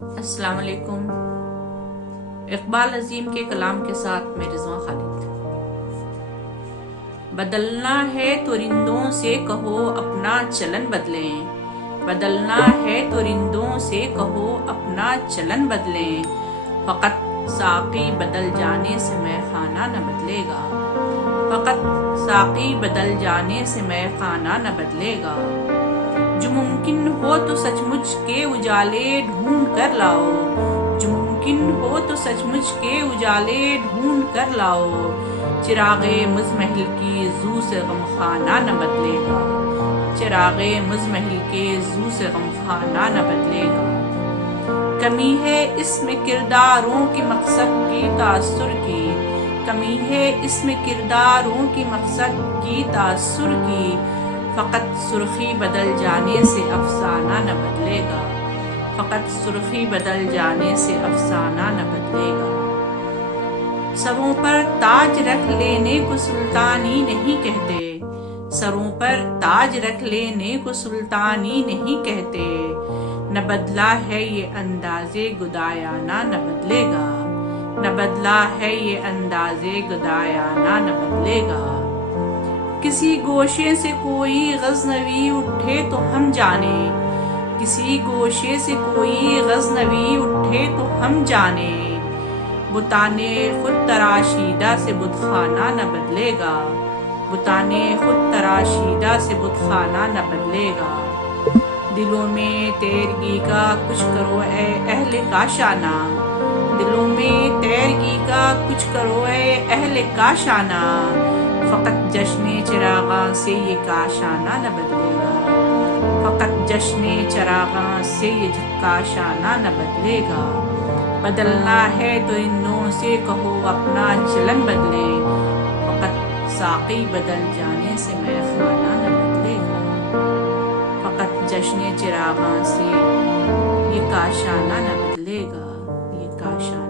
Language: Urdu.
السلام علیکم۔ اقبال عظیم کے کلام کے ساتھ میں رضوان خالد۔ بدلنا ہے تو رندوں سے کہو اپنا چلن بدلیں، بدلنا ہے تو رندوں سے کہو اپنا چلن بدلیں، فقط ساقی بدل جانے سے مے خانہ نہ بدلے گا، فقط ساقی بدل جانے سے مے خانہ نہ بدلے گا۔ جو ممکن ہو تو سچ مچ کے اجالے ڈھونڈ کر لاؤ، جو ممکن ہو تو سچ مچ کے اجالے ڈھونڈ کر لاؤ، چراغ مزمحل کی زو سے غم خانہ نہ بدلے گا، چراغ مزمحل کے زو سے غم خانہ نہ بدلے گا۔ کمی ہے اس میں کرداروں کی مقصد کی تاثر کی، کمی ہے اس میں کرداروں کی مقصد کی تاثر کی، فقط سرخی بدل جانے سے افسانہ نہ بدلے گا، فقط سرخی بدل جانے سے افسانہ نہ بدلے گا۔ سروں پر تاج رکھ لینے کو سلطانی نہیں کہتے، سروں پر تاج رکھ لینے کو سلطانی نہیں کہتے، نہ بدلا ہے یہ انداز گدایانہ نہ بدلے گا، نہ بدلا ہے یہ انداز گدایانہ نہ بدلے گا۔ کسی گوشے سے کوئی غزنوی اٹھے تو ہم جانیں، کسی گوشے سے کوئی غزنوی اٹھے تو ہم جانیں، بتان خود تراشیدہ سے بت خانہ نہ بدلے گا، بتان خود تراشیدہ سے بت خانہ نہ بدلے گا۔ دلوں میں تیرگی کا کچھ کرو اے اہل کاشانہ، دلوں میں تیرگی کا کچھ کرو اے اہل کاشانہ، فقط جشن چراغاں سے یہ کاشانہ نہ بدلے گا، فقط جشن چراغاں سے یہ کاشانہ نہ بدلے گا۔ بدلنا ہے تو رندوں سے کہو اپنا چلن بدلیں، فقط ساقی بدل جانے سے مے خانہ نہ بدلے گا، فقط جشن چراغاں سے یہ کاشانہ نہ بدلے گا، یہ کاشانہ